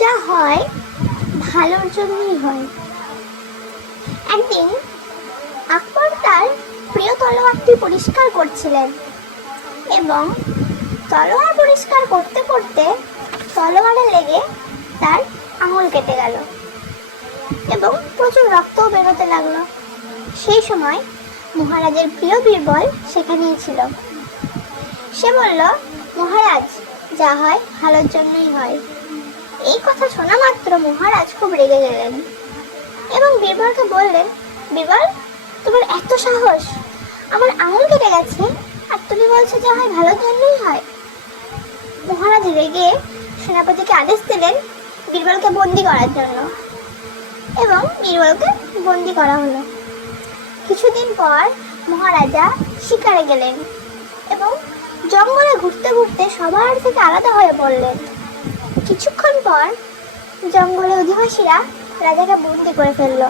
যা হয় ভালোর জন্যই হয়। একদিন আকবর তার প্রিয় তলোয়ারটি পরিষ্কার করছিলেন এবং তলোয়ার পরিষ্কার করতে করতে তলোয়ারে লেগে তার আঙুল কেটে গেল এবং প্রচুর রক্তও বেরোতে লাগলো। সেই সময় মহারাজের প্রিয় বীরবল সেখানেই ছিল। সে বলল, মহারাজ, যা হয় ভালোর জন্যই হয়। এই কথা শোনা মাত্র মহারাজ খুব রেগে গেলেন এবং বীরবলকে বললেন, বীরবল, তোমার এত সাহস, আমার আঙুল কেটে গেছে আর তুমি বলছো যা হয় ভালোর জন্যই হয়। মহারাজ রেগে সেনাপতিকে আদেশ দিলেন বীরবলকে বন্দি করার জন্য এবং বীরবলকে বন্দি করা হলো। কিছুদিন পর মহারাজা শিকারে গেলেন এবং জঙ্গলে ঘুরতে ঘুরতে সবার থেকে আলাদা হয়ে পড়লেন। কিছুক্ষণ পর জঙ্গলে অধিবাসীরা রাজাকে বন্দি করে ফেললো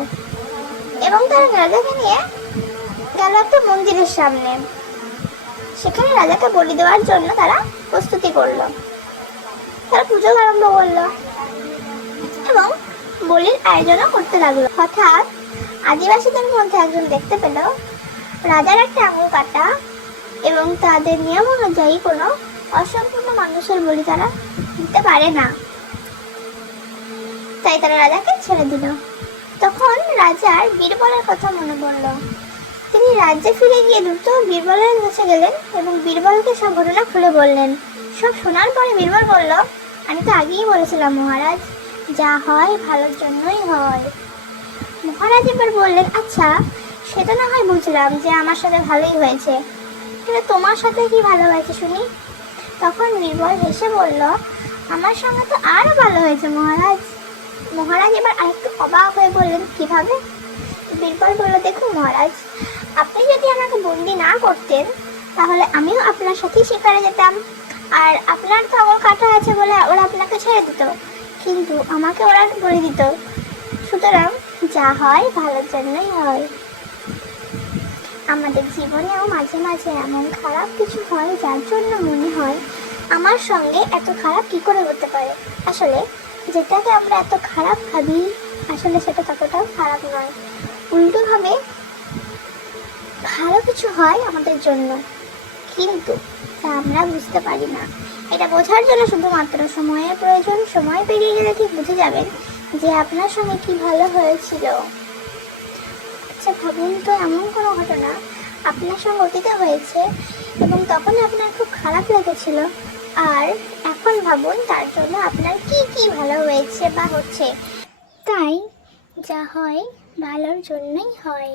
এবং তারা রাজাকে নিয়ে গেল একটা মন্দিরের সামনে। সেখানে রাজাকে বলি দেওয়ার জন্য তারা প্রস্তুতি করলো। তারা পুজো আরম্ভ করলো এবং বলির আয়োজনও করতে লাগলো। হঠাৎ আদিবাসীদের মধ্যে একজন দেখতে পেল রাজার একটা আঙুল কাটা এবং তাদের নিয়ম অনুযায়ী কোনো অসম্পূর্ণ মানুষের বলি তারা দিতে পারে না, তাই তারা রাজাকে ছেড়ে দিল। তখন রাজার বীরবলের কথা মনে পড়ল। তিনি রাজ্যে ফিরে গিয়ে দ্রুত বীরবলের কাছে গেলেন এবং বীরবলকে সব ঘটনা খুলে বললেন। সব শোনার পরে বীরবল বলল, আমি তো আগেই বলেছিলাম মহারাজ, যা হয় ভালোর জন্যই হয়। মহারাজ এবার বললেন, আচ্ছা, সেটা না হয় বুঝলাম যে আমার সাথে ভালোই হয়েছে, কিন্তু তোমার সাথে কি ভালো হয়েছে শুনি? তখন বীরবল হেসে বলল, আমার সঙ্গে তো আরো ভালো হয়েছে মহারাজ। মহারাজ এবার আরেকটু অবাক হয়ে বললেন, কিভাবে? বীরবল বলল, দেখুন মহারাজ, আপনি যদি আমাকে বন্দি না করতেন তাহলে আমিও আপনার সাথেই শিকারে যেতাম, আর আপনার তো আঙুল কাটা আছে বলে ওরা আপনাকে ছেড়ে দিত, কিন্তু আমাকে ওরা বলে দিত। সুতরাং যা হয় ভালোর জন্যই হয়। আমাদের জীবনেও মাঝে মাঝে এমন খারাপ কিছু হয় যার জন্য মনে হয় আমার সঙ্গে এত খারাপ কি করে হতে পারে। আসলে যেটাকে আমরা এত খারাপ ভাবি, আসলে সেটা ততটাও খারাপ নয়। উল্টোভাবে ভালো কিছু হয় আমাদের জন্য, কিন্তু তা আমরা বুঝতে পারি না। এটা বোঝার জন্য শুধুমাত্র সময়ের প্রয়োজন। সময় পেরিয়ে গেলে ঠিক বুঝে যাবেন যে আপনার সঙ্গে কি ভালো হয়েছিল। আচ্ছা ভাবুন তো, এমন কোনো ঘটনা আপনার সঙ্গে অতীতে হয়েছে এবং তখন আপনার খুব খারাপ লেগেছিল, আর এখন ভাবুন তার জন্য আপনার কি কি ভালো হয়েছে বা হচ্ছে। তাই যা হয় ভালোর জন্যই হয়।